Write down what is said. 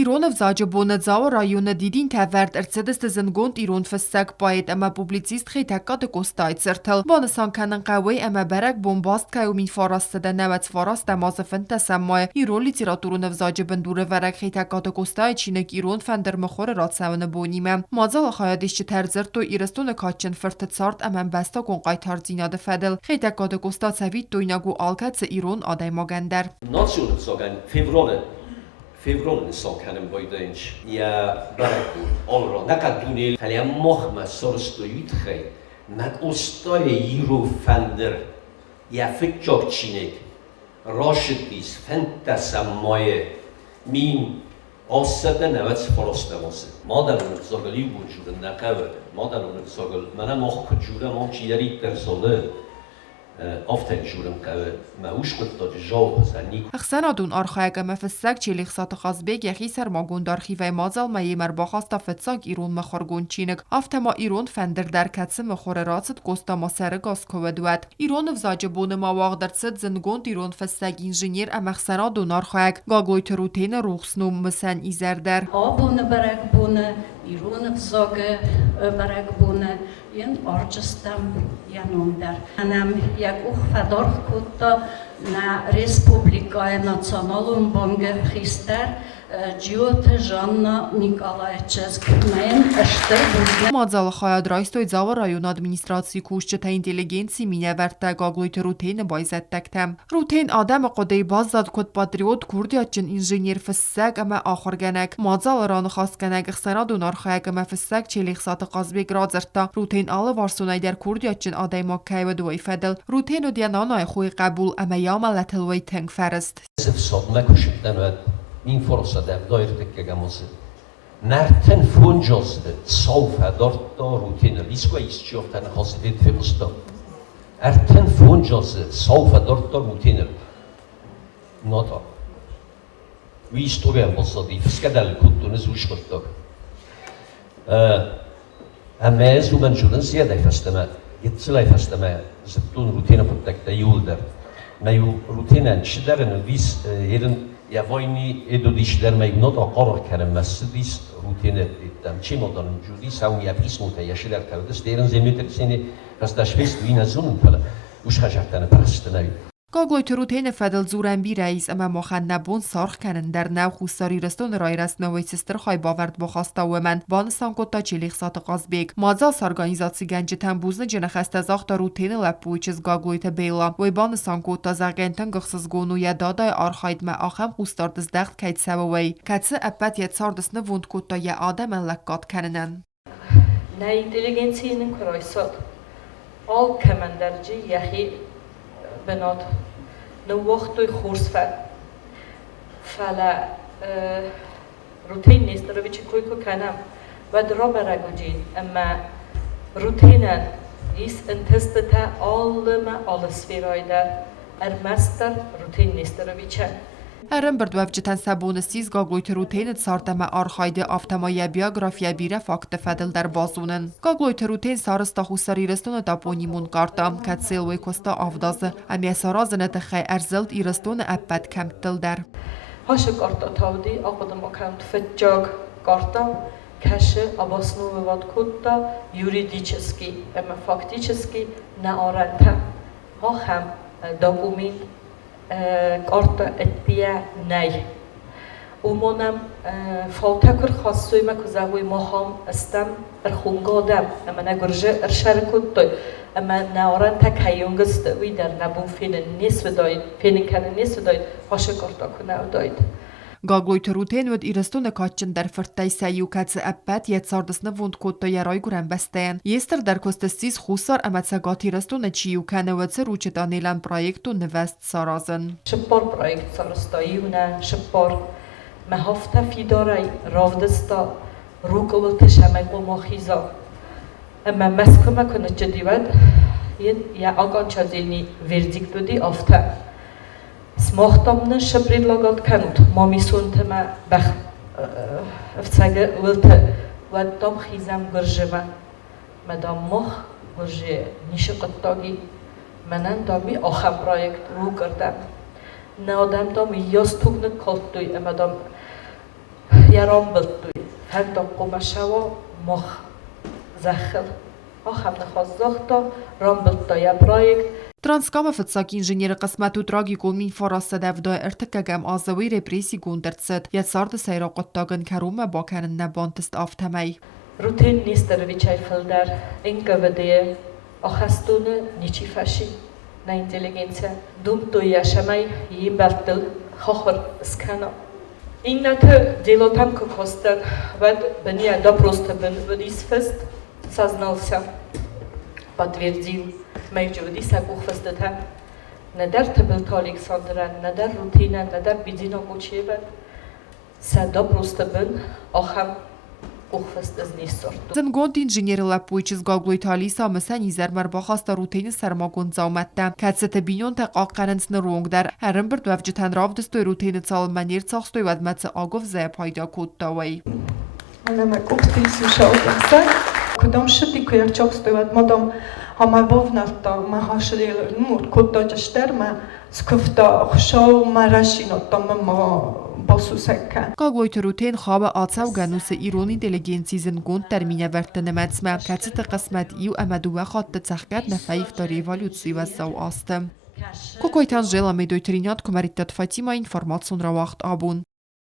Ирон ăвзаджы боны Дзауы районы дидин тәвәрд ӕрцыдысты зындгонд Ирон фăссăг поэт әмә публицист хейтәккаты кодтой цыртыл. Банысан кәнін қәуей әмә бәрәгбон баст кәумин фарасты да нәвәт фарас да мазыфын тәсәммай. Ирон литературын ăвзаджы біндуры вәрәк хейтәккаты кодтой чинек Ирон фәндір мұхоры ратсәвіні бониме. Мазал қайадышчы тәрзірту ирыстуны качын фырты царт әмән бәста конқай тарзинады фәділ. Хейтәккаты кодтой цәвит тойнагу алкәтсі Ирон адай магәндәр. فبراير نسال كانم بايدنش يا بركو الله نقدوني خليا مخمة سرستويت خي مد أستاي يرو فندر يا فكجاك چينك راشديس فنتسمايه مين آسده نوت فرسته واسه مادر اون زاگلی وجود نقبه مادر اون زاگل منم مخ کجوره ما چیری ترساله آفتن جورم قوه معوش قد داد جاو بزنی ӕхսăнадон архайăg مفسակ չիլիխ սատխազբեկ յախի սարմագոն դարխիվայ մազալ մայի մերբախաստա ֆեցակ Իրոն մխորգոն չինակ ավտեմա Իրոն ֆենդեր դարքացը մխորերացդ կոստամասերը գասկովեդուատ Իրոն ըвзаджы боны уагъд ӕրցыд զնդգոнд Իրոն ֆեսակ ինժенер ӕхսăնадон архайăg Гаглойты Рутены ռուխսնում մսան իզերդեր боны бәрәгбоны Իրոն ăвзаджы бәрәгбоны ин арчыстам янондар анам як ухфадар кодта на республикая националун банге хистер جیوت جانا نیکالایچسک من اشتر مازال خواهد رایستوی Ձավը رایون ادمینستراسی کوشچه اینتلیگنسی minəvərttə Гаглойты Ruteni bayzət təktəm. Ruten adam قدی بازداد کد پاتریوت کردیاچن انجینیر فسق اما آخر گنک. مازال ران خاص گنک ӕхսăնадон արխայăg اما فسق چلیخ سات قازبیگ رازرتا. Ruten آل وارسونای در کردیاچن آدای مکای و دوی فدل. Ruten و دیانانای خوی قبول اما یام لطلوی تنگ فرست. این فرصت دایر تکگموزه نرتن فونجازده صوفه دارد روتینه بیسکو ایستیافتن خاصیت فیلستا ارتن فونجازده صوفه دارد روتینه ناتا وی استوری هم بازدادی فسکدل کدونه زوش کدتاک اما از من جورن زیاده فستمه یتسلای فستمه زبطون روتینه پتکته یول در میو روتینه چی درن ویس هیرن یا وایمی ادودیشler میگنات آقار کردم مسیدیس روتینه دیدم چه مدارم جودی سومی اپیس متیاشیler کردست دیرن زمینتر سینی رستاشویست وین ازون پلا وش خجالتن پرستنایی Гаглойты Рутены фәділ зурәнби рәйіз әмә маханнабон сарх кәніндер нәу хустар ирыстон райрас нөвейсістір хай бавард бахаста өмән банысан кодта чилих саты қазбек. Мазал сарганизаци гәнджі тәмбузны жені хәстәзақта Рутены ләпуйчыз Гаглойты бейла. Вой банысан кодта зәгәнтін ғықсыз гону я дадай архайд мә ахам хустардыз дәғт кәйт сәвәвей. Кәтсі әппәт ет сардысны вунд кодта я адәмән ләккат кәнінен. Nə intelligensiyinin kuraysak, al kəməndərci yaxi بنات نوقت خورس فلا روتين نیست رو بیچه کوی کو کنم و درا برگوجین اما روتینا ایس انتست تا آلما آلسفیرای در ارمستر روتین نیست رو بیچه Ərən birdvəvcətən səbunisiz Гаглойты Ruteni sartəmə arxaydı avtamaya biografiya birə faktı fədildər bazunun. Гаглойты Ruten sarısta xusar iristonu da ponimun qarta, kətsil və kosta avdazı, əmiyə sarazını tıxay ərzild iristonu əbbət kəmtildər. Haşı qarta tavdi, aqıdım akant fətcag qarta, kəşi abasnu və vadkutta yuridiçeski, əmə faktiçeski nə arəntə. Ha xəm dokument قارت اتبیع نی اومانم فالتکر خاصوی ما کزاوی ماهم استم ارخونگادم اما نگرجه ارشارکوت اما نارن تک هیونگست وی در نبون فینن نیست وداید فینن کنن نیست وداید هاشه کارتا کنه وداید Гаглойты Ruten өд ирыстуны качын дар фырттай сәйю кәтсі әппәт етсардысны вунд кодта ярай гүрән бәстәйін. Естір дар костысыз хусар әмәтсәгат ирыстуны чию кәні өтсі ручет анелан проекту нвәст саразын. Шыппар проект сарыстайуна, шыппар мәхафта фидарай равдыста рукылы тішәмәк болмақиза. Әмә мәскөмә күні жедівәд, я аған чазелні вердиктуди афта. Смахтамны шапредлагат кәнут, мамисунты ма бәх өвцәгі өлті вәттам хизам гүржіма. Мәдам мах гүржі ниші қыттаги mənən dami axam proyekt ruqırdım. Nə adam dami yaz tuğnu kodтой, əmədam رامبلتوی هندا قمشوا مخ زخل آخم نخوازاختا رامبلتا یا پرایکت Տրանսկամը վծակ ինժեները կսմատու տրագիկոն մին ֆարասադավ դոյ ըրտկագամ ազավի ռեպրեսի գունդրցըտ, յացարդը սայրակոտտագն քարում է բականն նաբանտստ ավթամայ։ روتین نیست در ویچای فلدر این گودیه آخستونه نیچی فشی نه اینتلیگنسه دوم توی اشمای ییم بلتل خاخر اسکانا این نته دیلوتم که کستن ود بنیه دا پروسته بن ودیس فست سازنالسا подтвердил موجودی سگوخ فستته ندر تبل تالیکساندرن ندر روتینن ندر بیدینا گوچیه بد سدا پروسته بن آخم Զնդգոնդ ինժեները լապույչыз Գաглույթ Ալիսա մսան իզար մարբախաստա ռութենը սարմագոն ծավմատտա, կացետը բինյոն տեղ աղկանենց նրոնգ դար, հերն բրդվավ ջթան ռավդստոյ ռութենը ծալմաներ ծաղստոյ վադմացը ագով զայ պայդա կոտտավայ։ Անեմ է կուղտի սուշաղդակսա, կուդամ շտի կույր ճողստոյ վադ մադամ համարբովնարտա մահաշրել նուր կոտտա ճշտեր մա սկվտա խշավ մարաշինոտտա մմա Гаглойты Рутен խաբը ացավ գանուսը Իրոնի դելեգենցի զնդգոнд դար minəվərdtə նմացմə, կացետը qısmət իու əməduvə xatты ծախկət nəfəyif da revolütsiyi və zau astı. Կոկոյթան ժելա մեդոյ տրինյատ կոմարիտտət Ֆատիմա ինформացիոն ռավաղդ աբուն։